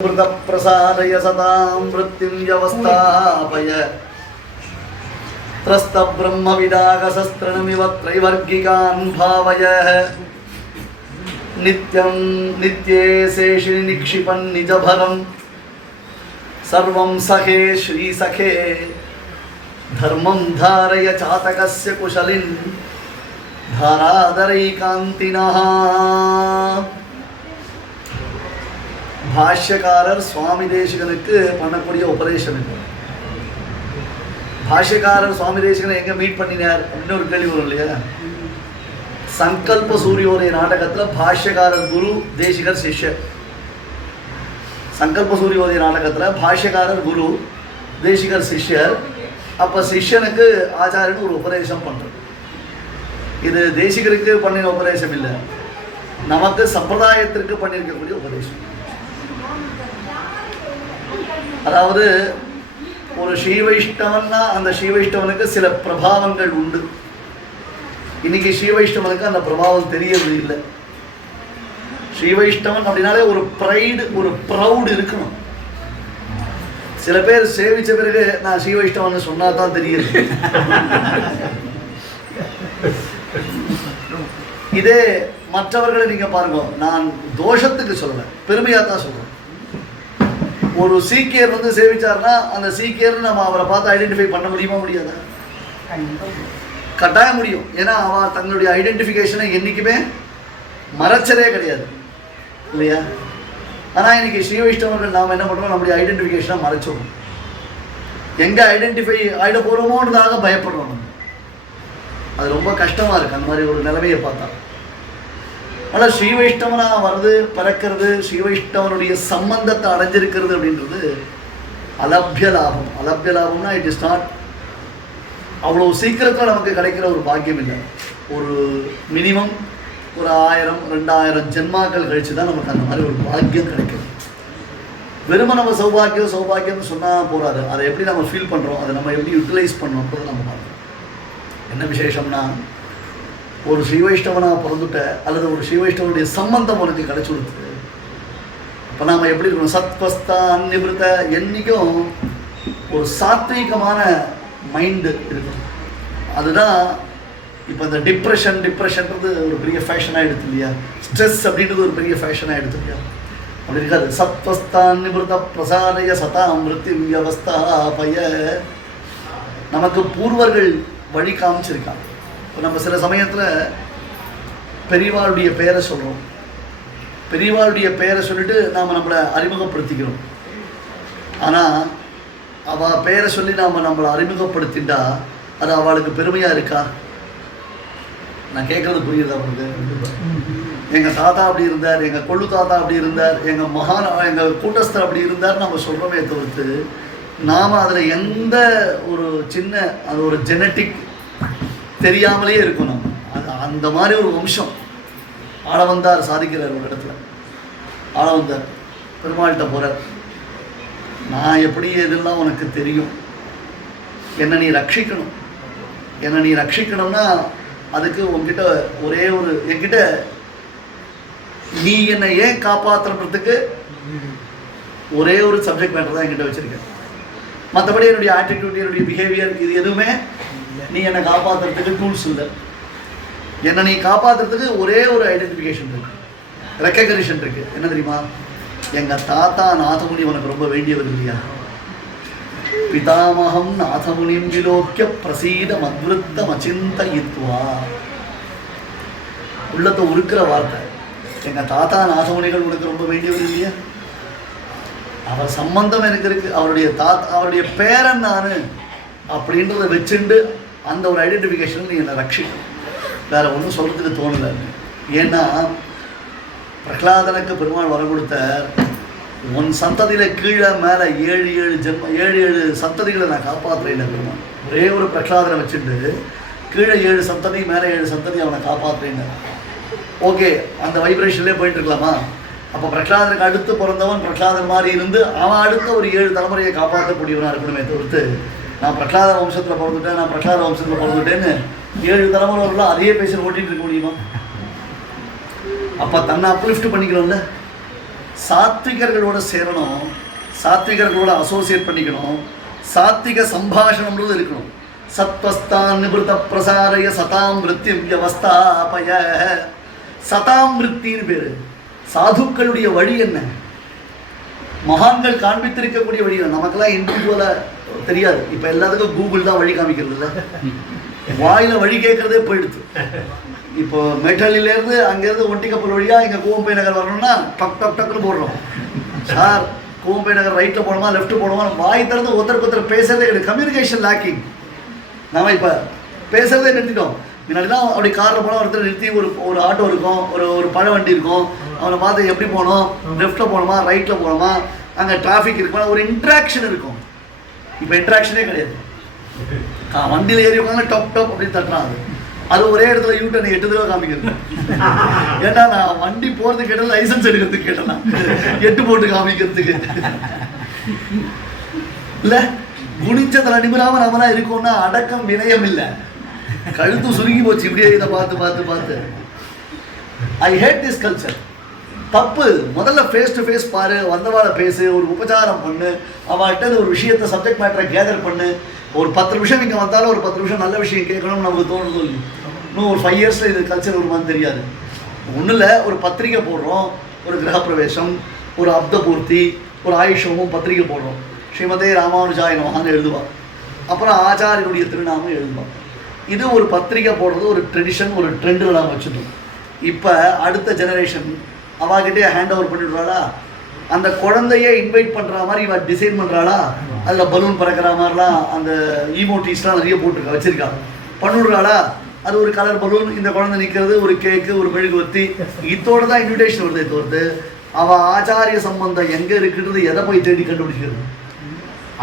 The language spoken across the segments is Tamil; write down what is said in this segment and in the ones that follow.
प्रसादय सतां वृत्तिं व्यवस्थापय त्रस्तब्रह्मविदागसस्त्रणमिव त्रैवर्गिकान् भावय नित्यं नित्ये शेषिनि निक्षिपन् निजभरं सर्वं सखे श्रीसखे धर्मं धारय चातकस्य कुशलिन् धाराधरैकान्तिनः भाष्यकारर स्वामी देशिकनुक्कु பண்ணக்கூடிய உபதேசம் இது. भाष्यकारर स्वामी देशिकனை எங்க மீட் பண்ணினார் அப்படின ஒரு கேள்வி வரும் இல்லையா? संकल्प सूर्योदय नाटकத்துல भाष्यकारर गुरु देशिकर शिष्य. संकल्प सूर्योदय नाटकத்துல भाष्यकारर गुरु देशिकर शिष्यர். அப்ப சிஷ்யனுக்கு ஆச்சாரியன் ஒரு உபதேசம் பண்றார். இது தேசிகருக்கு பண்ணின உபதேசம் இல்ல, நமக்கு சம்பிரதாயத்திற்கு பண்ணியிருக்கக்கூடிய உபதேசம். அதாவது ஒரு ஸ்ரீவைஷ்ணவன்னா அந்த ஸ்ரீவைஷ்ணவனுக்கு சில பிரபாவங்கள் உண்டு. இன்னைக்கு ஸ்ரீவைஷ்ணவனுக்கு அந்த பிரபாவம் தெரியறது இல்லை. ஸ்ரீவைஷ்ணவன் அப்படின்னாலே ஒரு ப்ரைடு, ஒரு ப்ரௌட் இருக்கணும். சில பேர் சேவிச்ச பிறகு நான் ஸ்ரீவைஷ்ணவன் சொன்னா தான் தெரியுது. இதே மற்றவர்களை நீங்க பாருங்க, நான் தோஷத்துக்கு சொல்லல, பெருமையா தான் சொல்றேன். ஒரு சீக்கியர் வந்து சேவிச்சார்னா அந்த சீக்கியர் நம்ம அவரை பார்த்து ஐடென்டிஃபை பண்ண முடியுமா? முடியாதா? கட்டாயம் முடியும். ஏன்னா அவன் தங்களுடைய ஐடென்டிஃபிகேஷனை என்றைக்குமே மறைச்சதே கிடையாது இல்லையா? ஆனால் இன்னைக்கு ஸ்ரீ வைஷ்ணவர்கள் நாம் என்ன பண்ணுறோம், நம்முடைய ஐடென்டிஃபிகேஷனை மறைச்சோம். எங்கே ஐடென்டிஃபை ஆகிட போகிறோமோன்றதாக பயப்படுறோம். நம்ம அது ரொம்ப கஷ்டமாக இருக்குது அந்த மாதிரி ஒரு நிலைமையை பார்த்தா. ஆனால் ஸ்ரீ வைஷ்ணவனாக வருது, பிறக்கிறது, ஸ்ரீ வைஷ்ணவனுடைய சம்பந்தத்தை அடைஞ்சிருக்கிறது அப்படின்றது அலபிய லாபம். அலபிய லாபம்னா இட் இஸ் நாட் அவ்வளோ சீக்கிரத்தில் நமக்கு கிடைக்கிற ஒரு பாக்கியம் இல்லை. ஒரு மினிமம் ஒரு 1000-2000 ஜென்மாக்கள் கழிச்சு தான் நமக்கு அந்த மாதிரி ஒரு பாக்கியம் கிடைக்கும். வெறும நம்ம சௌபாக்கியம்னு சொன்னால் போகாது. அதை எப்படி நம்ம ஃபீல் பண்ணுறோம், அதை நம்ம எப்படி யூட்டிலைஸ் பண்ணுறோம் நம்ம பார்க்கணும். என்ன விசேஷம்னா, ஒரு ஸ்ரீ வைஷ்ணவனாக பிறந்துட்ட அல்லது ஒரு ஸ்ரீ வைஷ்ணவனுடைய சம்பந்தம் உனக்கு கிடைச்சி கொடுத்து, இப்போ நாம் எப்படி இருக்கணும், சத்வஸ்தான் நிவృత, என்றைக்கும் ஒரு சாத்வீகமான மைண்டு இருக்கணும். அதுதான் இப்போ இந்த டிப்ரெஷன்றது ஒரு பெரிய ஃபேஷன் ஆகிடுது இல்லையா? ஸ்ட்ரெஸ் அப்படின்றது ஒரு பெரிய ஃபேஷன் ஆகிடுது இல்லையா? அப்படி இருக்காது. சத்வஸ்தான் நிவృత பிரசாதய சதாம் விருத்திம் வியவஸ்தாபய. நமக்கு பூர்வர்கள் வழி காமிச்சிருக்காங்க. இப்போ நம்ம சில சமயத்தில் பெரியவாளுடைய பெயரை சொல்கிறோம். பெரியவாளுடைய பெயரை சொல்லிட்டு நாம் நம்மளை அறிமுகப்படுத்திக்கிறோம். ஆனால் அவள் பெயரை சொல்லி நாம் நம்மளை அறிமுகப்படுத்திட்டா அது அவளுக்கு பெருமையாக இருக்கா? நான் கேட்குறது புரியுதா உங்களுக்கு? எங்கள் தாத்தா அப்படி இருந்தார், எங்கள் கொள்ளு தாத்தா அப்படி இருந்தார், எங்கள் கூட்டஸ்தர் அப்படி இருந்தார் நம்ம சொல்கிறோமே தவிர்த்து, நாம் அதில் எந்த ஒரு சின்ன அது ஒரு ஜெனட்டிக் தெரியாமலே இருக்கும். நம்ம அது அந்த மாதிரி ஒரு வம்சம். ஆளவந்தார் சாதிக்கிறார் ஒரு இடத்துல. ஆளவந்தார் பெருமாள்கிட்ட போகிறார். நான் எப்படி இதெல்லாம் உனக்கு தெரியும், என்னை நீ ரட்சிக்கணும். என்னை நீ ரட்சிக்கணும்னா அதுக்கு உங்ககிட்ட ஒரே ஒரு, என்கிட்ட நீ என்னை ஏன் காப்பாற்றுறதுக்கு ஒரே ஒரு சப்ஜெக்ட் மேட்டர் தான் என்கிட்ட வச்சுருக்கேன். மற்றபடி என்னுடைய ஆட்டிடியூட், என்னுடைய பிஹேவியர், இது எதுவுமே நீ என்னை காப்பாற்றுறதுக்கு டூல்ஸ் இல்லை. என்னை நீ காப்பாற்றுறதுக்கு ஒரே ஒரு ஐடென்டிஃபிகேஷன் இருக்குது, ரெக்கக்னிஷன் இருக்குது. என்ன தெரியுமா? எங்கள் தாத்தா நாதமுனி உனக்கு ரொம்ப வேண்டியவர் இல்லையா? பிதாமகம் நாதமுனிம் விலோக்கிய பிரசீத மத்விருத்தம் அச்சிந்தயித்வா. உள்ளத்தை உருக்கிற வார்த்தை. எங்கள் தாத்தா நாதமுனிகள் உனக்கு ரொம்ப வேண்டியவர் இல்லையா? அவர் சம்பந்தம் எனக்கு இருக்குது, அவருடைய பேரன் நான் அப்படின்றத வச்சுண்டு அந்த ஒரு ஐடென்டிஃபிகேஷன் நீ என்னை ரட்சிக்கும். வேறு ஒன்றும் சொல்கிறதுக்கு தோணலை. ஏன்னா பிரகலாதனுக்கு பெருமாள் வர கொடுத்தார், உன் சந்ததியில் கீழே மேலே 7 சந்ததிகளை நான் காப்பாற்றுறேன் பெருமாள். ஒரே ஒரு பிரகலாதனை வச்சுட்டு கீழே 7 சந்ததி, மேலே 7 சந்ததி அவனை காப்பாற்றுறேன்னு. ஓகே, அந்த வைப்ரேஷன்லேயே போயிட்டு இருக்கலாமா? அப்போ பிரகலாதனுக்கு அடுத்து பிறந்தவன் பிரகலாதன் மாதிரி இருந்து அவன் அடுத்த ஒரு 7 தலைமுறையை காப்பாற்றக்கூடியவனாக இருக்கணுமே தவிர்த்து, நான் பிரகலாத வம்சத்தில் பிறந்துட்டேன், நான் பிரகலாத வம்சத்தில் பிறந்துட்டேன்னு 7 தலைமுறைலாம் அதே பேசி ஓட்டிகிட்டு இருக்க முடியுமா? அப்போ தன்னை அப்லிஃப்ட் பண்ணிக்கிறோம்ல. சாத்விகர்களோட சேரணும், சாத்விகர்களோட அசோசியேட் பண்ணிக்கணும், சாத்விக சம்பாஷணம்ன்றது இருக்கணும். சத்வஸ்தான் நிபுத்த பிரசாரய சதாம் விருத்திம் வியவஸ்தாபய. சதாம் விருத்தின்னு பேரு. சாதுக்களுடைய வழி என்ன, மகான்கள் காண்பித்திருக்கக்கூடிய வழி என்ன. நமக்கெல்லாம் இண்டிவிஜுவலாக தெரியாது. இப்போ எல்லாத்துக்கும் கூகுள் தான் வழி காமிக்கிறது இல்லை, வாயில் வழி கேட்குறதே போயிடுது. இப்போ மெட்டலிலேருந்து அங்கேருந்து ஒட்டிக்கப்பல் வழியாக இங்கே கோவம்பை நகர் வரணும்னா டக் டக் டக்குன்னு போடுறோம். சார் கோவம்பை நகர் ரைட்டில் போகணுமா லெஃப்ட்டு போகணுமா, வாய் திறந்து ஒருத்தருக்கு ஒருத்தர் பேசுறதே கிடையாது. Communication lacking. நம்ம இப்போ பேசுகிறதே நிறுத்திட்டோம். முன்னாடிலாம் அப்படி காரில் போனால் ஒருத்தர் நிறுத்தி ஒரு ஆட்டோ இருக்கும், ஒரு பழ வண்டி இருக்கும், அவனை பார்த்து எப்படி போகணும், லெஃப்ட்டில் போகணுமா ரைட்டில் போகணுமா, அங்கே டிராஃபிக் இருக்குமா, ஒரு இன்ட்ராக்ஷன் இருக்கும். இப்போ இன்ட்ராக்ஷனே கிடையாது. வண்டியில் ஏறி உட்காந்து டப் டப் அப்படின்னு தட்டுறான். அது ஒரே இடத்துல யூட்டர்ன் 8 தடவை காமிக்கிறது. ஏன்னா நான் வண்டி போகிறதுக்கு கேட்டால் லைசன்ஸ் எடுக்கிறதுக்கு கேட்டேன், 8 போட்டு காமிக்கிறதுக்கு இல்லை. குனிச்சதில் நிமிராமல் நம்ம தான் இருக்கோம்னா அடக்கம் வினயம் இல்லை, கழுத்து சுருங்கி போச்சு இப்படியே இதை பார்த்து பார்த்து பார்த்து. ஐ ஹேட் திஸ் கல்ச்சர். தப்பு. முதல்ல ஃபேஸ் டு ஃபேஸ் பாரு, வந்தவாளை பேசு, ஒரு உபச்சாரம் பண்ணு, அவள்கிட்ட ஒரு விஷயத்தை சப்ஜெக்ட் மேட்டரை கேதர் பண்ணு. ஒரு 10 நிமிஷம் இங்கே வந்தாலும் ஒரு 10 நிமிஷம் நல்ல விஷயம் கேட்கணும்னு நமக்கு தோணுது. இன்னும் ஒரு 5 இயர்ஸில் இது கல்ச்சர் வருமானு தெரியாது. ஒன்றும் இல்லை, ஒரு பத்திரிக்கை போடுறோம், ஒரு கிரகப்பிரவேசம், ஒரு அப்தபூர்த்தி, ஒரு ஆயுஷமும் பத்திரிக்கை போடுறோம். ஸ்ரீமதே ராமானுஜாய நமஹான்னு எழுதுவாள். அப்புறம் ஆச்சாரியனுடைய திருநாமம் எழுதுவாள். இது ஒரு பத்திரிக்கை போடுறது ஒரு ட்ரெடிஷன், ஒரு ட்ரெண்டில் நாம் வச்சுட்டோம். இப்போ அடுத்த ஜெனரேஷன் அவகிட்டே ஹேண்ட் ஓவர் பண்ணிவிடுறாளா, அந்த குழந்தையே இன்வைட் பண்ணுற மாதிரி இவள் டிசைன் பண்ணுறாளா, அதில் பலூன் பறக்கிற மாதிரிலாம் அந்த ஈமோட்டிஸ்லாம் நிறைய போட்டிருக்கா வச்சுருக்கா, பண்ணிவிடுறாளா. அது ஒரு கலர் பலூன், இந்த குழந்தை நிற்கிறது, ஒரு கேக்கு, ஒரு மெழுகுவர்த்தி, இதோடு தான் இன்விடேஷன் வருது. தோர்த்து அவள் ஆச்சாரிய சம்பந்தம் எங்கே இருக்குன்றது எதை போய் தேடி கண்டுபிடிக்கிறது.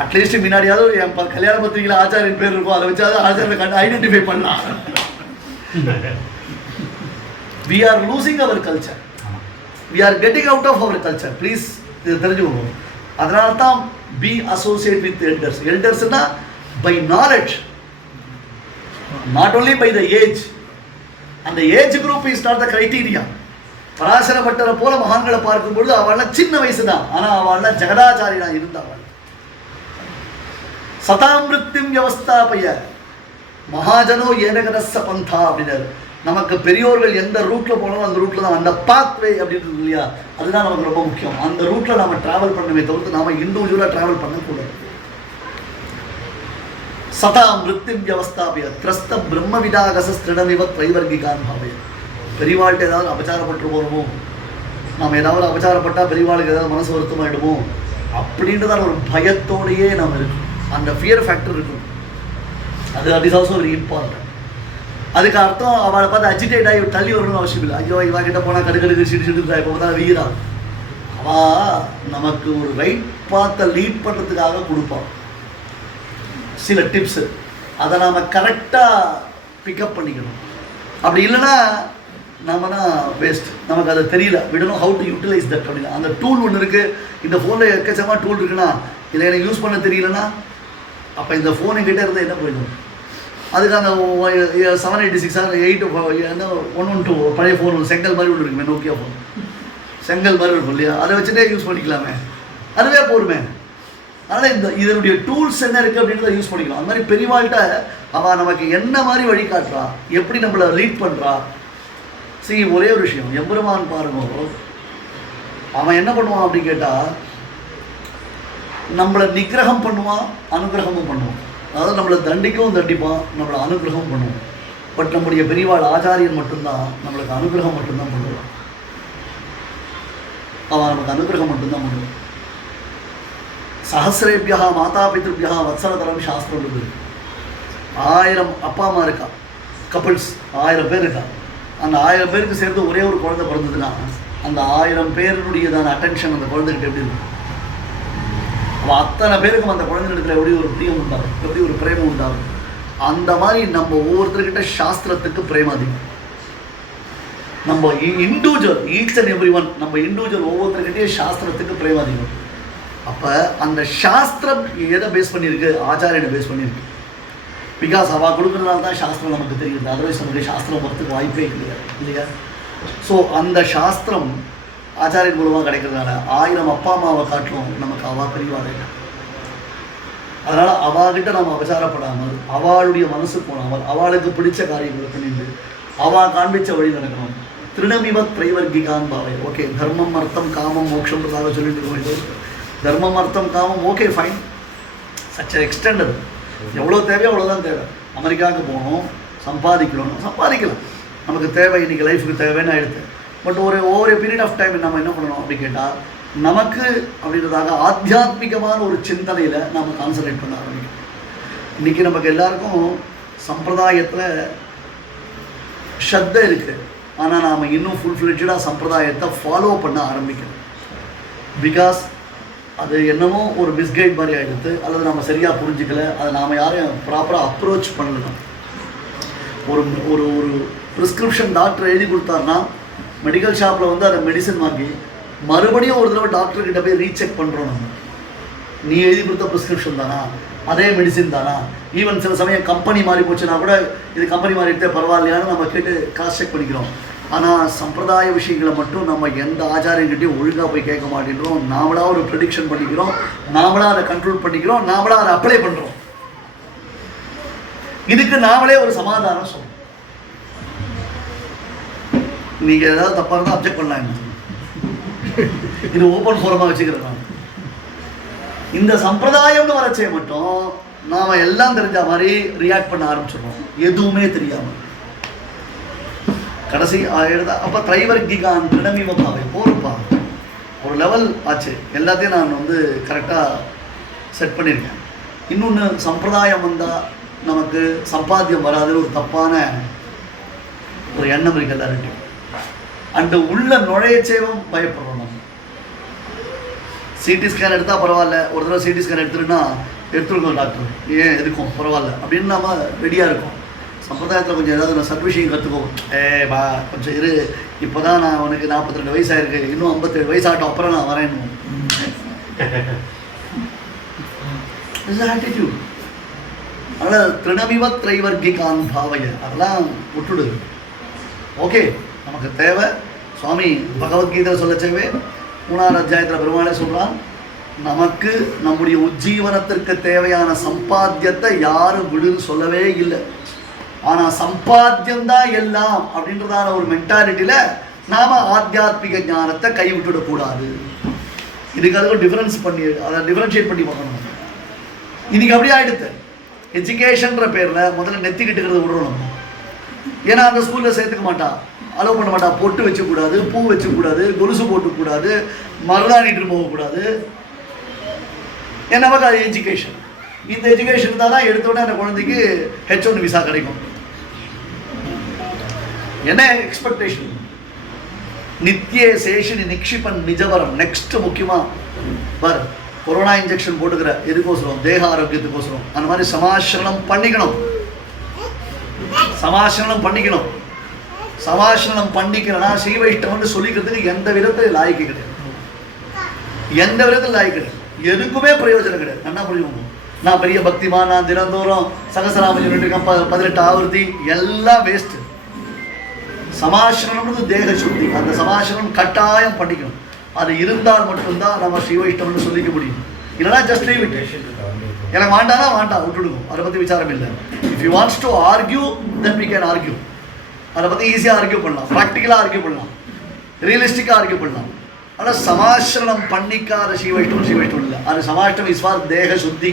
அட்லீஸ்ட் முன்னாடியாவது என் கல்யாண பத்திரிகையில் ஆச்சாரியின் பேர் இருக்கும், அதை வச்சாவது ஆச்சாரியை ஐடென்டிஃபை பண்ணலாம். We are losing our culture. We are getting out of our culture. Please இது தெரிஞ்சுக்கணும். அதனால தான் be associate with elders. Eldersனா by knowledge, not only by the age. அந்த age group is not the criteria. Parasara பட்டரை போல மகான்களை பார்க்கும்பொழுது அவள்லாம் சின்ன வயசு தான், ஆனால் அவள்லாம் ஜெகதாச்சாரியா இருந்தாள். சதாமிருத்திம் வியவஸ்தாபய மகாஜனோ ஏனகரச பந்தா அப்படின்னாரு. நமக்கு பெரியோர்கள் எந்த ரூட்டில் போனாலும் அந்த ரூட்டில் தான், அந்த பாத்வே அப்படின்றது இல்லையா, அதுதான் நமக்கு ரொம்ப முக்கியம். அந்த ரூட்டில் நம்ம ட்ராவல் பண்ணவே தவிர்த்து நாம் இண்டிவிஜுவலாக ட்ராவல் பண்ணக்கூடாது. சதாமிருத்திம் வியவஸ்தாபய திரஸ்த பிரம்ம விதாகசிருடமிவ திரைவர்கிகான் பாவைய. பெரிவாள்கிட்ட ஏதாவது அபச்சாரப்பட்டு போகிறோமோ, நாம் ஏதாவது அபச்சாரப்பட்டால் பெரிவாளுக்கு ஏதாவது மனசு வருத்தமாயிடுமோ அப்படின்றதான ஒரு பயத்தோடையே நாம் இருக்கணும். அந்த ஃபியர் ஃபேக்டர் இருக்கும். அது இஸ் ஆல்சோ வெரி இம்பார்ட்டன்ட். அதுக்கு அர்த்தம் அவளை பார்த்து அஜிடேட் ஆகி தள்ளி வரணும்னு அவசியம் இல்லை. ஐயோ இவா கிட்ட போனால் கடுக்கடுக்கு சிட்டு சிட்டு இப்போ தான் வீரா. அவள் நமக்கு ஒரு ரைட் பாத்தை லீட் பண்ணுறதுக்காக கொடுப்பான் சில டிப்ஸு. அதை நாம் கரெக்டாக பிக்கப் பண்ணிக்கணும். அப்படி இல்லைன்னா நம்ம தான் வேஸ்ட். நமக்கு அது தெரியல, we don't know how to utilize that அப்படின்னா. அந்த டூல் ஒன்று இருக்குது, இந்த ஃபோனில் எக்கச்சக்கமாக டூல் இருக்குன்னா இதை எனக்கு யூஸ் பண்ண தெரியலன்னா அப்போ இந்த ஃபோன் என்கிட்ட இருந்தால் என்ன போயிடும். அதுக்கு அந்த 786 8 பழைய ஃபோன் செங்கல் மாதிரி ஒன்று இருக்குமே, நோக்கியா ஃபோன் செங்கல் மாதிரி இருக்கும் இல்லையா, அதை வச்சுட்டே யூஸ் பண்ணிக்கலாமே, அதுவே போருமே. அதனால் இதனுடைய டூல்ஸ் என்ன இருக்குது அப்படின்றத யூஸ் பண்ணிக்கலாம். அந்த மாதிரி பெரியவாள்கிட்ட அவள் நமக்கு என்ன மாதிரி வழிகாட்டுறா, எப்படி நம்மளை லீட் பண்ணுறா. சரி, ஒரே ஒரு விஷயம், எம்பெருமான் பாருங்க, அவன் என்ன பண்ணுவான் அப்படின்னு கேட்டால் நம்மளை நிகிரகம் பண்ணுவான், அனுகிரகமும் பண்ணுவான். அதாவது நம்மளை தண்டிக்கவும் தண்டிப்பான், நம்மளை அனுகிரகம் பண்ணுவான். பட் நம்முடைய பெரியவாள் ஆச்சாரியன் மட்டும்தான் நம்மளுக்கு அனுகிரகம் மட்டும்தான் பண்ணுவான். அவன் நமக்கு அனுகிரகம் மட்டும்தான் பண்ணுவான். சஹசிரேபியா மாதா பித்ருபியா வத்சலதரம் சாஸ்திரம் இருக்குது. 1000 அப்பா அம்மா இருக்கா, கப்பிள்ஸ் 1000 பேர் இருக்கா. அந்த 1000 பேருக்கு சேர்ந்து ஒரே ஒரு குழந்தை பிறந்ததுன்னா அந்த 1000 பேருடையதான அட்டென்ஷன் அந்த குழந்தைகிட்ட எப்படி இருக்கும். அவள் அத்தனை பேருக்கும் அந்த குழந்தைகிட்ட எப்படி ஒரு பிரியம் உண்டாகும், எப்படி ஒரு பிரேமம் உண்டாகும். அந்த மாதிரி நம்ம ஒவ்வொருத்தர்கிட்ட சாஸ்திரத்துக்கு பிரேமாதிகம். நம்ம individual each and every one, நம்ம இண்டிவிஜுவல் ஒவ்வொருத்தர்கிட்டயே சாஸ்திரத்துக்கு பிரேமாதிகம். அப்போ அந்த சாஸ்திரம் எதை பேஸ் பண்ணியிருக்கு, ஆச்சாரியனை பேஸ் பண்ணியிருக்கு. பிகாஸ் அவள் கொடுக்குறதுனால தான் சாஸ்திரம் நமக்கு தெரியுது. அதர்வைஸ் நமக்கு சாஸ்திரம் வரத்துக்கு வாய்ப்பே கிடையாது இல்லையா. ஸோ அந்த சாஸ்திரம் ஆச்சாரியன் மூலமாக கிடைக்கிறதுனால 1000 அப்பா அம்மாவை காட்டிலும் நமக்கு அவா பெரியவாள் இல்லை. அதனால் அவாகிட்ட நம்ம அபச்சாரப்படாமல் அவளுடைய மனசு போனாமல் அவளுக்கு பிடிச்ச காரியங்களை பண்ணிட்டு அவள் காண்பிச்ச வழி நடக்கணும். திருணமிவத் திரைவர்கிகான் பாவை. ஓகே, தர்மம் அர்த்தம் காமம் மோட்சம்ன்றதாக சொல்லிட்டு இருக்கோம். தர்மம் அர்த்தம் காமம் ஓகே ஃபைன், சச் எக்ஸ்டெண்ட். அது எவ்வளோ தேவையோ அவ்வளோதான் தேவை. அமெரிக்காவுக்கு போகணும், சம்பாதிக்கலாம், நமக்கு தேவை, இன்றைக்கி லைஃபுக்கு தேவைன்னு ஆகிடுது. பட் ஒவ்வொரு பீரியட் ஆஃப் டைம் நம்ம என்ன பண்ணணும் அப்படின்னு கேட்டால், நமக்கு அப்படின்றதாக ஆத்தியாத்மிகமான ஒரு சிந்தனையில் நாம் கான்சன்ட்ரேட் பண்ண ஆரம்பிக்கணும். இன்றைக்கி நமக்கு எல்லாருக்கும் சம்பிரதாயத்தில் ஸ்ரத்தை இருக்குது, ஆனால் நாம் இன்னும் ஃபுல்ஃப்ளெட்ஜாக சம்பிரதாயத்தை ஃபாலோ பண்ண ஆரம்பிக்கணும். பிகாஸ் அது என்னமோ ஒரு மிஸ்கைட் மாதிரி ஆகிடுது, அல்லது நம்ம சரியாக புரிஞ்சிக்கல, அதை நாம் யாரையும் ப்ராப்பராக அப்ரோச் பண்ணலாம். ஒரு ஒரு ஒரு ப்ரிஸ்கிரிப்ஷன் டாக்டர் எழுதி கொடுத்தாருன்னா மெடிக்கல் ஷாப்பில் வந்து அதை மெடிசன் வாங்கி மறுபடியும் ஒரு தடவை டாக்டர்கிட்ட போய் ரீசெக் பண்ணுறோம். நம்ம நீ எழுதி கொடுத்த ப்ரிஸ்கிரிப்ஷன் தானா, அதே மெடிசின் தானா, ஈவன் சில சமயம் கம்பெனி மாறி போச்சுன்னா கூட இது கம்பெனி மாறிட்டே பரவாயில்லையான்னு நம்ம கேட்டு காசு செக் பண்ணிக்கிறோம். ஆனால் சம்பிரதாய விஷயங்களை மட்டும் நம்ம எந்த ஆச்சாரியங்கிட்டையும் ஒழுங்காக போய் கேட்க மாட்டேன்றோம். நாமளாக ஒரு ப்ரெடிக்ஷன் பண்ணிக்கிறோம், நாமளாக அதை கண்ட்ரோல் பண்ணிக்கிறோம், நாமளாக அதை அப்ளை பண்ணுறோம். இதுக்கு நாமளே ஒரு சமாதானம் சொல்றோம். நீங்கள் ஏதாவது தப்பாக இருந்தால் அப்ஜெக்ட் பண்ணலாங்க, இது ஓப்பன் ஃபோரமாக வச்சுக்கிறேன் நான். இந்த சம்பிரதாயம்னு வரச்சே மட்டும் நாம் எல்லாம் தெரிஞ்ச மாதிரி ரியாக்ட் பண்ண ஆரம்பிச்சிடுறோம், எதுவுமே தெரியாமல். கடைசி அப்போ திரைவர்கிகான் திருணமிவமாவை போருப்பா, ஒரு லெவல் ஆச்சு, எல்லாத்தையும் நான் வந்து கரெக்டாக செட் பண்ணியிருக்கேன். இன்னொன்று, சம்பிரதாயம் வந்தால் நமக்கு சம்பாத்தியம் வராதுன்னு ஒரு தப்பான ஒரு எண்ணம் இருக்கு எல்லார்ட்டையும். அந்த உள்ள நுழையச்சேவும் பயப்படுறோம். நம்ம சிடி ஸ்கேன் எடுத்தால் பரவாயில்ல, ஒரு தடவை சிடி ஸ்கேன் எடுத்துருக்கோம் டாக்டர், ஏன் எதுக்கும் பரவாயில்ல அப்படின்னு நம்ம ரெடியாக இருக்கோம். சம்பிரதாயத்தில் கொஞ்சம் ஏதாவது நான் சர்வீஷிங் கற்றுக்குவோம். பா கொஞ்சம் இரு, இப்போ தான் நான் உனக்கு 42 வயசு ஆயிருக்கு, இன்னும் 57 வயசு ஆகட்டும், அப்புறம் நான் வரேன். ஆட்டிடியூட். அதனால் திருணமிவத் திரைவர்கிகான் பாவைய அதெல்லாம் விட்டுடுது. ஓகே, நமக்கு தேவை சுவாமி பகவத்கீதை சொல்லச்சேவே 3ஆம் அத்தியாயத்தில் பெருமாளே சொல்கிறான், நமக்கு நம்முடைய உஜ்ஜீவனத்திற்கு தேவையான சம்பாத்தியத்தை யாரும் விடுன்னு சொல்லவே இல்லை. ஆனால் சம்பாத்தியம்தான் எல்லாம் அப்படின்றதான ஒரு மென்டாலிட்டியில் நாம் ஆத்தியாத்மிக ஞானத்தை கைவிட்டுடக்கூடாது. இதுக்கு அதுக்கு டிஃப்ரென்ஸ் பண்ணி அதை டிஃப்ரென்ஷியேட் பண்ணி பார்க்கணும். இன்னைக்கு அப்படியே ஆகிடுது. எஜுகேஷன்ற பேரில் முதல்ல நெத்திக்கிட்டுக்கிறது விடுறோம் நம்ம. ஏன்னா அந்த ஸ்கூலில் சேர்த்துக்க மாட்டா, அலோவ் பண்ண மாட்டா, பொட்டு வச்சக்கூடாது, பூ வச்சக்கூடாது, கொலுசு போட்டுக்கூடாது, மருதாணிட்டு போகக்கூடாது. ஏன்னா நமக்கு அது எஜுகேஷன். இந்த எஜுகேஷன் தான் எடுத்தோடனே அந்த குழந்தைக்கு H1 விசா கிடைக்கும். என்ன எக்ஸ்பெக்டேஷன்? நித்திய சேஷினி நிக்ஷிபன் நிஜவரம். நெக்ஸ்ட் முக்கியமாக பார், கொரோனா இன்ஜெக்ஷன் போட்டுக்கிற எதுக்கோசரம்? தேக ஆரோக்கியத்துக்கோசரம். அந்த மாதிரி சமாசரணம் பண்ணிக்கணும். சமாசரணம் பண்ணிக்கிறனா ஸ்ரீ வைஷ்ணவன் சொல்லிக்கிறதுக்கு எந்த விதத்தில் லாய்க்கு கிடையாது, எதுக்குமே பிரயோஜனம் கிடையாது. என்ன புரியும்? நான் பெரிய பக்திமான், நான் தினந்தோறும் சகசராம சொல்லிட்டு 18 ஆவர்த்தி, எல்லாம் வேஸ்ட்டு. சமாசரணம்னு தேக சுத்தி, அந்த சமாசனம் கட்டாயம் பண்ணிக்கணும். அது இருந்தால் மட்டும்தான் நம்ம ஸ்ரீ வைஷ்ணவன் சொல்லிக்க முடியும். இல்லைனா ஜஸ்ட் லீவ் இட். எனக்கு வேண்டானா வேண்டாம், விட்டுடுவோம், அதை பற்றி விசாரம் இல்லை. If you wants to argue then we can argue. அதை பற்றி ஈஸியாக ஆர்கியூ பண்ணலாம், ப்ராக்டிக்கலாக ஆர்கியூ பண்ணலாம், ரியலிஸ்டிக்காக ஆர்கியூ பண்ணலாம். ஆனால் சமாசரணம் பண்ணிக்காத ஸ்ரீ வைஷ்ணவன் இல்லை. அது சமாஷ்டம் இஸ் ஃபார் தேக சுத்தி.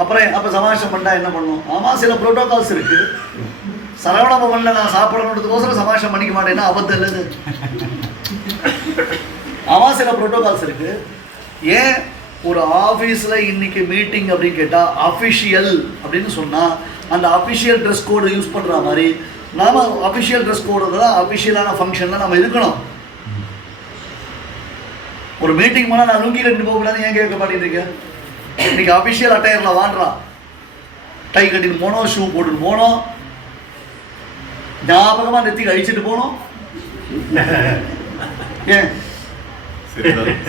அப்புறம் அப்போ சமாஷம் பண்ணால் என்ன பண்ணணும்? ஆமாம், சில ப்ரோட்டோகால்ஸ் இருக்குது. சரவண பவனில் நான் சாப்பிடணுன்றதுக்கோசரம் சமாஷம் பண்ணிக்க மாட்டேன்னா அபத்தம் இல்லது. ஆமாம், சில ப்ரோட்டோகால்ஸ் இருக்குது. ஏன் ஒரு ஆஃபீஸில் இன்றைக்கி மீட்டிங் அப்படின்னு கேட்டால் அஃபிஷியல் அப்படின்னு சொன்னால் அந்த அஃபிஷியல் ட்ரெஸ் கோடு யூஸ் பண்ணுற மாதிரி நாம் அஃபிஷியல் ட்ரெஸ் கோடு தான் அஃபிஷியலான ஃபங்க்ஷனில் நம்ம இருக்கணும். ஒரு மீட்டிங் போனால் நான் லுங்கி கட்டிட்டு போகக்கூடாது ஏன் கேட்க மாட்டேங்கிறீங்க? இன்றைக்கி அஃபிஷியல் அட்டையரில் வாங்குறான், டை கட்டிட்டு போனோம், ஷூ போட்டுட்டு போனோம், ஞாபகமாக நெத்திக்கு அழிச்சிட்டு போனோம். ஏன்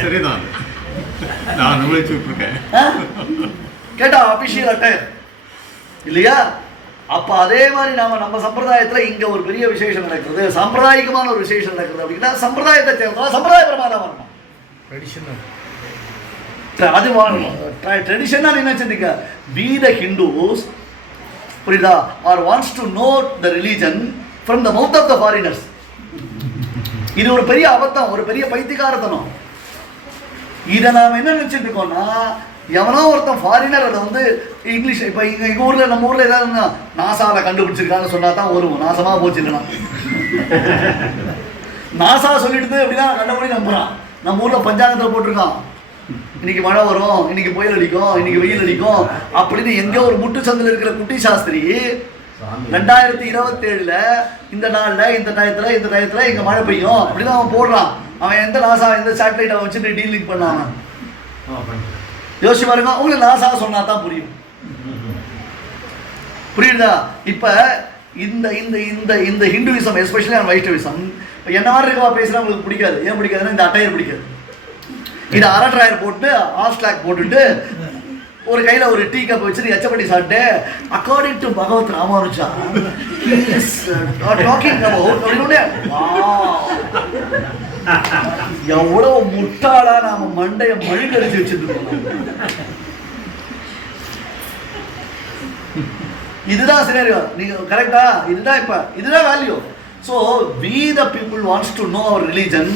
சரிதான், நான் அனுபவிச்சுட்டு இருக்கேன். கேட்டா அஃபிஷியல் அட்டையர் இல்லையா? அப்போ அதே மாதிரி நம்ம சம்பிரதாயத்தில் இங்கே ஒரு பெரிய விசேஷம் நடக்கிறது, சாம்பிரதாயிகமான ஒரு விசேஷம் நடக்கிறது அப்படின்னா சம்பிரதாயத்தை சேர்ந்தா சம்பிரதாயபரமாக தான் வரணும். அது ட்ரெடிஷனாக என்ன வச்சுருக்க we the Hindus புரியுதா or wants to know the religion from the mouth of the foreigners. இது ஒரு பெரிய அபத்தம், ஒரு பெரிய பைத்தியக்காரத்தனம். இதை நாம் என்ன நினச்சிட்டு இருக்கோம்னா, எவனோ ஒருத்தன் ஃபாரினர் அதை வந்து இங்கிலீஷ் இப்போ எங்கள் ஊரில் நம்ம ஊரில் ஏதாவது நாசாவில் கண்டுபிடிச்சிருக்கான்னு சொன்னால் தான் வரும். நாசமாக போச்சுக்கலாம் நாசா சொல்லிட்டு அப்படின்னா கண்டபடி நம்புகிறான். நம்ம ஊரில் பஞ்சாங்கத்தில் போட்டிருக்கான் இன்னைக்கு மழை வரும், இன்னைக்கு புயல் அடிக்கும், இன்னைக்கு வெயில் அடிக்கும் அப்படின்னு எங்கேயோ ஒரு முட்டு சந்தில் இருக்கிற குட்டி சாஸ்திரி 2027 இந்த நாளில் இந்த டயத்தில் இங்கே மழை பெய்யும் அப்படின்னு அவன் போடுறான். அவன் எந்த நாசா எந்த சேட்டலைட்டை வச்சுட்டு டீலிங் பண்ணான். யோசிச்சு பாருங்க, உங்களுக்கு நாசா சொன்னா தான் புரியும். புரியுதா? இப்ப இந்த இந்த இந்த இந்த ஹிந்துவிசம் எஸ்பெஷலி வைஷ்ணவிசம் என்ன மாதிரி இருக்கவா பேசுனா உங்களுக்கு பிடிக்காது. ஏன் பிடிக்காதுன்னா இந்த அட்டையர் பிடிக்காது. இது அரட்ராயர் போட்டு ஆஸ்லாக் போட்டுட்டு ஒரு கையில் ஒரு டீ கப் வச்சுட்டு எச்சப்பட்டி சாப்பிட்டு according to Bhagavad Ramanuja talking எவ்வளவு முட்டாளா நாம மண்டைய மழுங்கடிச்சு வச்சிருக்கோம். இதுதான் சினாரியோ. நீங்க கரெக்டா? இதுதான் value. So we the people wants to know our religion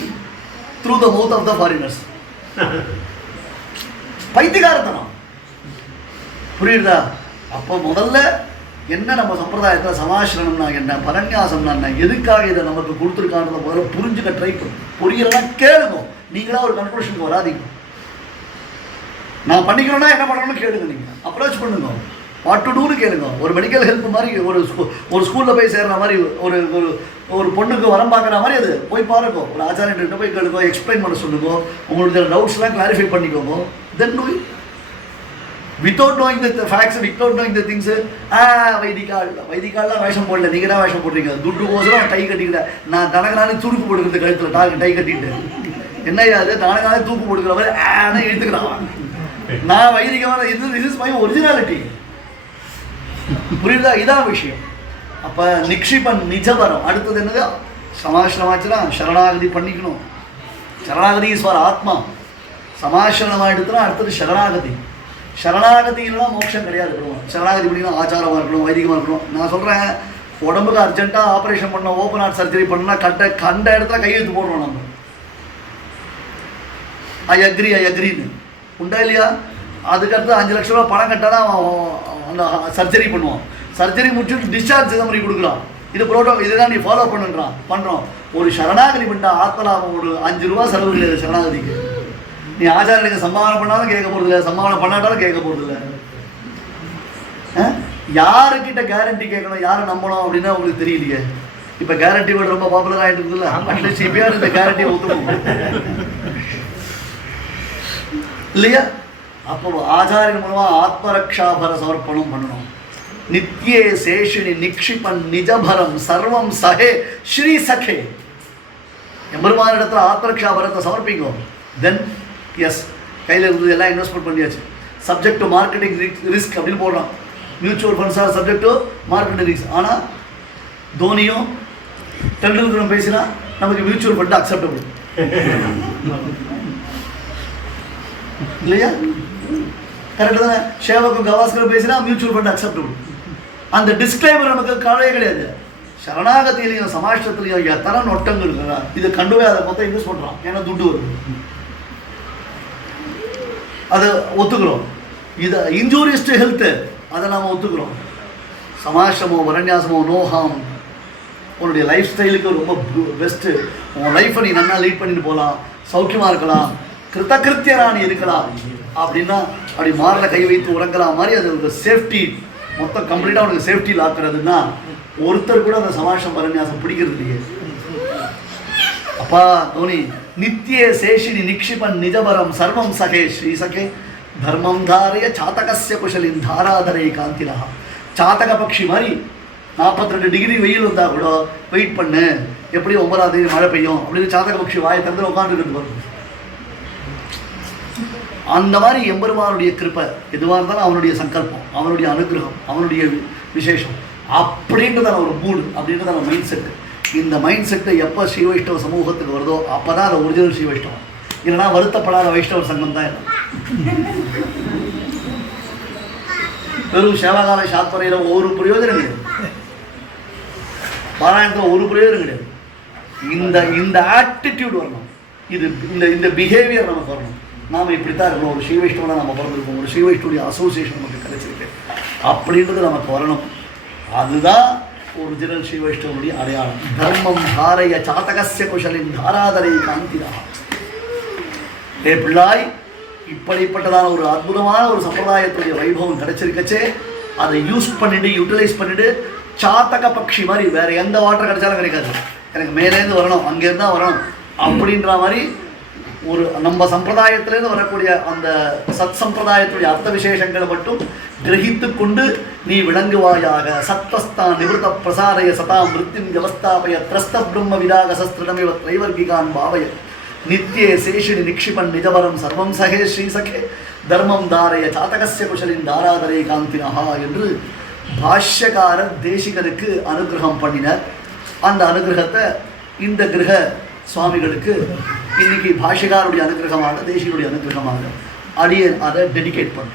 through the mouth of the foreigners. பைத்தியக்காரத்தனம். புரியுதா? அப்போ முதல்ல என்ன நம்ம சம்பிரதாயத்தில் சமாசிரமம்னா என்ன, பரநியாசம்னா என்ன, எதுக்காக இதை நமக்கு கொடுத்துருக்கான்றத முதல்ல புரிஞ்சுக்க ட்ரை பண்ணும். புரியலன்னா கேளுங்க. நீங்களா ஒரு கன்க்ளூஷனுக்கு வராதிங்க. நான் பண்ணிக்கணும்னா என்ன பண்ணணும்னு கேளுங்க. நீங்கள் அப்ரோச் பண்ணுங்க, வாட் டு டூன்னு கேளுங்க. ஒரு மெடிக்கல் ஹெல்ப் மாதிரி ஒரு ஸ்கூலில் போய் சேர்ற மாதிரி ஒரு ஒரு பொண்ணுக்கு வரம் பார்க்குற மாதிரி அது போய் பாருங்க. ஒரு ஆச்சாரியன்கிட்ட போய் கேளுங்க, எக்ஸ்பிளைன் பண்ண சொல்லுங்க, உங்களுடைய டவுட்ஸ்லாம் கிளாரிஃபை பண்ணிக்கோங்க. Then do it without knowing the facts, without knowing the things. வைதிகாலாம் வேஷம் போடல, நீங்கள் தான் வேஷம் போடுறீங்க. துட்டு கோசரம் டை கட்டிக்கிட்டேன். நான் தனகனாலே துடுப்பு போடுக்கிறது கழுத்தில் டை கட்டிட்டு என்ன அது தனகனாலே தூக்கு போடுக்கிற மாதிரி ஆனே எடுத்துக்கிறான். நான் வைதிகமான இது இஸ் மை ஒரிஜினாலிட்டி. புரியுதா? இதான் விஷயம். அப்போ நிக்ஷிபன் நிஜபரம். அடுத்தது என்னது? சமாசிரமாச்சுன்னா சரணாகதி பண்ணிக்கணும். சரணாகதி இஸ் ஃபார் ஆத்மா. சமாசிரமாக எடுத்துனா அடுத்தது சரணாகதி. சரணாகதி இல்லைனா மோட்சம் கிடையாது. சரணாகதி பண்ணினா ஆச்சாரமாக இருக்கணும், வைதிகமாக இருக்கணும். நான் சொல்கிறேன், உடம்புக்கு அர்ஜென்ட்டாக ஆப்ரேஷன் பண்ணோம், ஓப்பன் ஹார்ட் சர்ஜரி பண்ணால் கண்ட இடத்துல கையெழுத்து போடுறோம். நம்ம ஐ அக்ரின்னு உண்டா இல்லையா? அதுக்கடுத்து 5 லட்ச ரூபா பணம் கட்டாதான் அந்த சர்ஜரி பண்ணுவோம். சர்ஜரி முடிச்சுட்டு டிஸ்சார்ஜ் இதை மாதிரி கொடுக்குறான். இது ப்ரோட்டோகால், இதுதான் நீ ஃபாலோ பண்ணுறோம். ஒரு சரணாகதி பண்ணிட்டா ஆத்மலாபம். ஒரு 5 ரூபா செலவு கிடையாது சரணாகதிக்கு. நீ ஆச்சாரனுக்கு சம்பாவனை பண்ணாலும் கேட்க போகிறது இல்லை, சம்பாவனை பண்ணாட்டாலும் கேட்க போகிறது இல்லை. யாருக்கிட்ட கேரண்டி கேட்கணும், யாரை நம்பணும் அப்படின்னா உங்களுக்கு தெரியலையே. இப்போ கேரண்டி வேர்டு ரொம்ப பாப்புலர் ஆகிட்டு இருக்குதுல்ல. அட்லீஸ்ட் இப்பயாவது இந்த கேரண்டியை ஒத்துக்கணும் இல்லையா? அப்போ ஆச்சாரியன் மூலமாக ஆத்மரக்ஷாபர சமர்ப்பணம் பண்ணணும். நித்யே சேஷினி நிக்ஷிபன் நிஜபரம் சர்வம் சகே ஸ்ரீ சகே. எம்பெருமான இடத்துல ஆத்மரக்ஷாபரத்தை சமர்ப்பிங்கோ. தென் எஸ் கையில் இருந்தது எல்லாம் இன்வெஸ்ட்மெண்ட் பண்ணியாச்சு. சப்ஜெக்ட் டு மார்க்கெட்டிங் ரிஸ்க் அப்படின்னு போடுறான். Mutual funds R subject to marketing risk. ஆனால் தோனியும் டெண்டுல்கரும் பேசினா நமக்கு மியூச்சுவல் ஃபண்ட் அக்செப்டபிள் இல்லையா? கரெக்டு தானே? ஷேவக்கும் கவாஸ்கரும் பேசினா மியூச்சுவல் ஃபண்ட் அக்செப்டபிள். அந்த டிஸ்க்ளைமர் நமக்கு கவலையே கிடையாது. சரணாகத்திலையும் சமாஷ்டத்துலையும் எத்தனை நொட்டங்கள் இருக்குதா, இதை கண்டுவே அதை மொத்தம் இன்வெஸ்ட் பண்ணுறான். ஏன்னா துட்டு வருது, அதை ஒத்துக்கிறோம். இது இன்ஜூரியஸ் டு ஹெல்த்து, அதை நாம் ஒத்துக்கிறோம். சமாஷ்டமோ வரண்யாசமோ நோஹாம் உன்னுடைய லைஃப் ஸ்டைலுக்கு ரொம்ப பெஸ்ட்டு. உன் லைஃப்பை நீ நல்லா லீட் பண்ணிட்டு போகலாம், சௌக்கியமாக இருக்கலாம், கிருத்தகிருத்தியனா நீ இருக்கலாம் அப்படின்னா அப்படி மாரில் கை வைத்து உறங்கலாம் மாதிரி அது ஒரு சேஃப்டி. மொத்தம் கம்ப்ளீட்டாக உனக்கு சேஃப்டியில் ஆக்குறதுன்னா ஒருத்தர் கூட அந்த சமாஷம் பரநியாசம் பிடிக்கிறது இல்லையே. அப்பா தோனி நித்தியே சேஷினி நிக்ஷிபன் நிஜபரம் சர்வம் சகே ஸ்ரீ சகே தர்மம் தாரைய சாத்தகசிய குஷலின் தாராதரை காந்திலா. சாத்தக பட்சி மாதிரி 42 டிகிரி வெயில் வந்தால் கூட வெயிட் பண்ணு, எப்படி 9ஆம் தேதி மழை பெய்யும் அப்படின்னு சாத்தக பட்சி வாயை திறந்து உட்காந்துருக்கு வரும். அந்த மாதிரி எம்பெருமானுடைய கிருப்பை எதுவாக இருந்தாலும் அவனுடைய சங்கல்பம், அவனுடைய அனுகிரகம், அவனுடைய விசேஷம். அப்படின்றதான ஒரு மூடு, அப்படின்றதான மைண்ட் செட்டு. இந்த மைண்ட் செட்டு எப்போ ஸ்ரீ வைஷ்ணவ சமூகத்துக்கு வருதோ அப்போ தான் அந்த ஒரிஜினல் ஸ்ரீ வைஷ்ணவம். இல்லைனா வருத்தப்படாத வைஷ்ணவ சங்கம் தான் இல்லை. வெறும் சேவாகால சாத்பரையில் ஒரு பிரயோஜனம் கிடையாது, பாராயணத்தில் ஒரு பிரயோஜனம் கிடையாது. இந்த ஆட்டிடியூட் வரணும், இது இந்த பிஹேவியர் நமக்கு வரணும். நாம் இப்படி தான் இருக்கணும். ஒரு ஸ்ரீ வைஷ்ணவனாக நம்ம பிறந்திருக்கோம், ஒரு ஸ்ரீ வைஷ்ணவுடைய அசோசியேஷன் நமக்கு கிடைச்சிருக்கு அப்படின்றது நமக்கு வரணும். அதுதான் ஒரிஜினல் ஸ்ரீ வைஷ்ணவனுடைய அடையாளம். தர்மம் தாரைய சாதகஸ்ய குஷலின் தாராதரை காந்திரா. ஏ பிள்ளாய், இப்படிப்பட்டதான ஒரு அற்புதமான ஒரு சம்பிரதாயத்துடைய வைபவம் கிடைச்சிருக்கச்சே அதை யூஸ் பண்ணிட்டு யூட்டிலைஸ் பண்ணிட்டு சாத்தக பட்சி மாதிரி வேற எந்த வாட்டர் கிடைச்சாலும் கிடைக்காது, எனக்கு மேலேருந்து வரணும், அங்கேருந்து தான் வரணும் அப்படின்ற மாதிரி ஒரு நம்ம சம்பிரதாயத்திலேருந்து வரக்கூடிய அந்த சத் சம்பிரதாயத்துடைய அர்த்த விசேஷங்களை மட்டும் கிரகித்து கொண்டு நீ விளங்குவாயாக. சத்வஸ்தான் நிவృత பிரசாரய சதாம் மிருத்யும் வியவஸ்தாபய திரஸ்த பிரம்ம விதாக சஸ்திரமிவ த்ரைவர்கிகான் பாவய நித்யே சேஷினி நிக்ஷிபன் நிஜவரம் சர்வம் சகே ஸ்ரீசகே தர்மம் தாரய சாதகஸ்ய குஷலின் தாராதரே காந்தினஹா என்று பாஷ்யக்காரர் தேசிகருக்கு அனுகிரகம் பண்ணினார். அந்த அனுகிரகத்தை இந்த கிரக சுவாமிகளுக்கு இன்னைக்கு பாஷ்யக்காருடைய அனுகிரகமாக தேசிகருடைய அனுகிரகமாக அடிய அதை டெடிகேட் பண்ண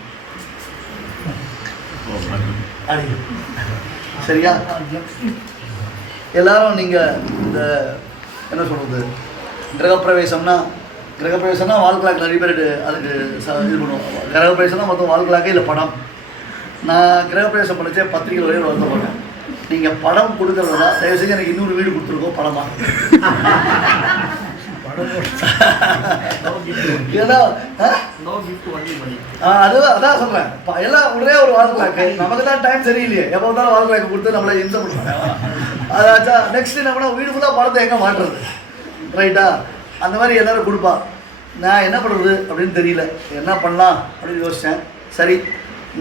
அடிய. சரியா? எல்லாரும் நீங்கள் இந்த என்ன சொல்கிறது, கிரகப்பிரவேசம்னா வாழ்க்கலாக்கு நிறைய பேர் அதுக்கு இது பண்ணுவோம். கிரகப்பிரவேசம்னா மொத்தம் வாழ்க்கலாக்கே இல்லை படம். நான் கிரகப்பிரவேசம் படித்தே பத்திரிகை வரையும் வருத்தப்பட்டேன். நீங்கள் படம் கொடுக்குறதா தயவு செஞ்சு எனக்கு இன்னொரு வீடு கொடுத்துருக்கோம் படமாக. அதான் சொல்றேன், எல்லாம் ஒரே ஒரு வாழ்க்கை. நமக்கு தான் டைம் சரியில்லையே, எப்போ தான் வாழ்க்கை கொடுத்து நம்மளை இன்ச பண்ணுறாங்க. அதாச்சா நெக்ஸ்ட் என்ன வீடு ஃபுல்லாக படத்தை எங்கே மாட்டுறது, ரைட்டா? அந்த மாதிரி எல்லாரும் கொடுப்பா. நான் என்ன பண்ணுறது அப்படின்னு தெரியல, என்ன பண்ணலாம் அப்படின்னு யோசித்தேன். சரி,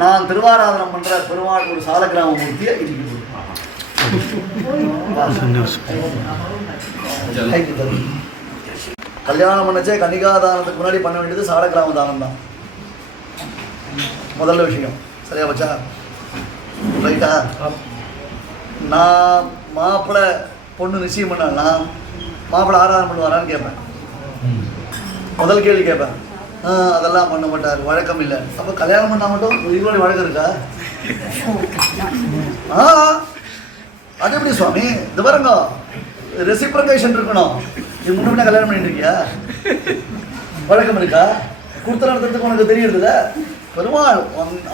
நான் திருவாராதனம் பண்ணுற பெருமாள் ஒரு சாலக்கிராம மூர்த்தியை இன்னைக்கு கல்யாணம் பண்ணச்சே கன்னிகாதானத்துக்கு முன்னாடி பண்ண வேண்டியது சாலக்கிராம தானம் தான் முதல்ல விஷயம். சரியா பச்சா? ரைட்டா? நான் மாப்பிள்ளை பொண்ணு நிச்சயம் பண்ணான்னா மாப்பிள்ளை ஆராதனை பண்ணுவாரான்னு கேட்பேன். முதல் கேள்வி கேட்பேன். அதெல்லாம் பண்ண மாட்டார், வழக்கம் இல்லை. அப்போ கல்யாணம் பண்ணால் மட்டும் இதுவரை வழக்கம் இருக்கா? அது எப்படி சுவாமி? இது பாருங்க, ரெசிப்ரகேஷன் இருக்கணும். இது முன்னாடி கல்யாணம் பண்ணிட்டு இருக்கியா? வழக்கம் இருக்கா? கொடுத்த நடத்துறதுக்கு உனக்கு தெரியுதுல்ல? பெருமாள்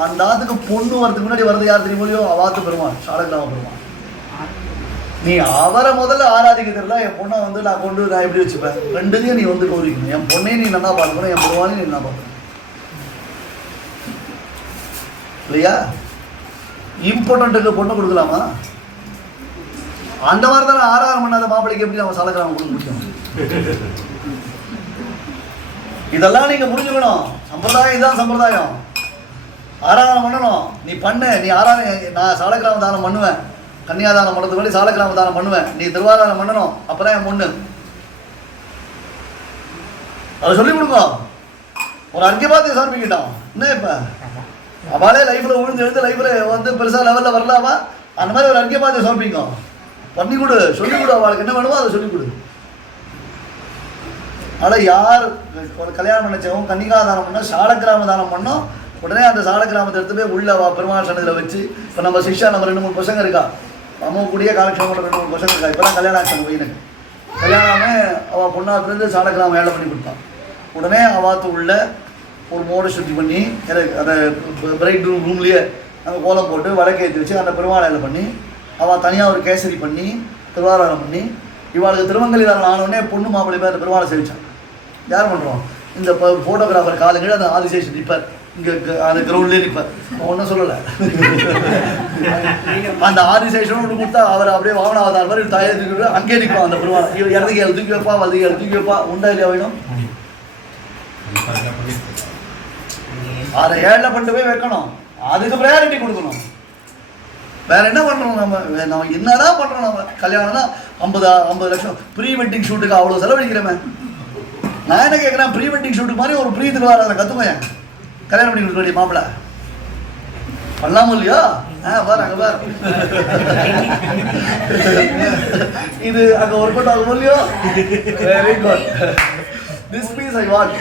அந்த ஆத்துக்கு பொண்ணு வரதுக்கு முன்னாடி வரது யார் தெரியுமோ? அவாத்து பெருமாள், சாலக்கிராம பெருமாள். நீ அவரை முதல்ல ஆராதிக்க தெரியல. என் பொண்ணை நான் எப்படி வச்சுப்பேன்? ரெண்டுத்தையும் நீ கௌரிக்கணும். என் பொண்ணையும் நீ நல்லா பார்க்கணும், என் பெருமாளையும் நீ நல்லா பார்க்கணும், இல்லையா? இம்பார்ட்டன்ட்டுக்கு பொண்ணை கொடுக்கலாமா? அந்த மாதிரி தானே ஆராதனை பண்ணாத மாப்பிள்ளைக்கு எப்படி நம்ம சாலக்கிராமம் கொடுக்க முடியும்? இதெல்லாம் நீங்க புரிஞ்சுக்கணும். சம்பிரதாயம் இதுதான் சம்பிரதாயம். ஆராதனை பண்ணணும். நீ பண்ணு, நீ ஆராதனை. நான் சாலக்கிராம தானம் பண்ணுவேன், கன்னியாதானம் பண்ணுறதுக்கு வேண்டி சாலக்கிராம தானம் பண்ணுவேன். நீ திருவாதானம் பண்ணணும், அப்பதான் என் பொண்ணு. அதை சொல்லிக் கொடுங்க. ஒரு அர்க்கியபாத்தியம் சமர்ப்பிக்கிட்டோம். என்ன இப்போ அவளே லைஃப்பில் விழுந்து எழுந்து லைஃப்பில் பெருசாக லெவலில் வரலாமா? அந்த மாதிரி ஒரு அர்க்கியபாத்தியம் சமர்ப்பிங்க. பண்ணி கொடு, சொல்லிக் கொடு. அவளுக்கு என்ன வேணுமோ அதை சொல்லிக் கொடு. அதனால் யார் கல்யாணம் பண்ணிச்சவங்க கன்னிகாதானம் பண்ணால் சாலக்கிராம தானம் பண்ணோம். உடனே அந்த சாலக்கிராமத்தை எடுத்து போய் உள்ள பெருமாள் சன்னதியில் வச்சு, இப்போ நம்ம சிஷ்யா நம்ம 2-3 பசங்க இருக்கா, நம்ம கூடிய காலக்ஷேமம் 2-3 பசங்க இருக்கா. இப்போ தான் கல்யாணம் ஆச்சு பையனுக்கு. கல்யாணமே அவள் பொண்ணாத்துலேருந்து சாலக்கிராமம் வேலை பண்ணி கொடுத்தான். உடனே அவாத்து உள்ள ஒரு மோடை சுற்றி பண்ணி அதை பிரைட் ரூம்லேயே அங்கே கோலம் போட்டு வடக்கேற்றி வச்சு அந்த பெருமாள் வேலை பண்ணி அவள் தனியாக ஒரு கேசரி பண்ணி திருவாராதனம் பண்ணி இவாளுக்கு திருமங்கலிதாரம் ஆனோடனே பொண்ணு மாப்பிள்ளை பேர் அந்த பெருமாளை சேவிச்சான். யார் பண்ணுறோம்? இந்த ஃபோட்டோகிராஃபர் காலங்கள் அந்த ஆதிசேஷன் நிற்பார், இங்கே அந்த கிரவுண்ட்லேயே நிற்பார். ஒன்றும் சொல்லலை. அந்த ஆதிசேஷன் ஒன்று கொடுத்தா அவர் அப்படியே வாகனாவதார் மாதிரி தயார் தூக்கி அங்கேயே நிற்பான் அந்த பெருமாள். இடத்துக்கு ஏழு தூக்கி வைப்பா, வலதுக்கு ஏழு தூக்கி வைப்பா. உண்டா இல்லையா வேணும்? அதை ஏழில் பண்ணிட்டு போய் வைக்கணும். அதுக்கு ப்ரையாரிட்டி கொடுக்கணும். வேற என்ன பண்ணுறோம்? நம்ம என்னதான் பண்ணுறோம்? நம்ம கல்யாணம்னா 50 லட்சம் ப்ரீ வெட்டிங் ஷூட்டுக்கு அவ்வளோ செலவழிக்கிறேன். நான் என்ன கேட்குறேன், ப்ரீ வெட்டிங் ஷூட்டுக்கு மாதிரி ஒரு ப்ரீ திருவாரூரை கற்றுக்கோயேன். கல்யாணம் பண்ணி கொடுக்க வேண்டிய மாப்பிள்ளை பண்ணலாமோ இல்லையா? பார் அங்க பார். இது அங்க ஒர்க் அவுட் ஆகும் இல்லையோ? Very good. This piece I want.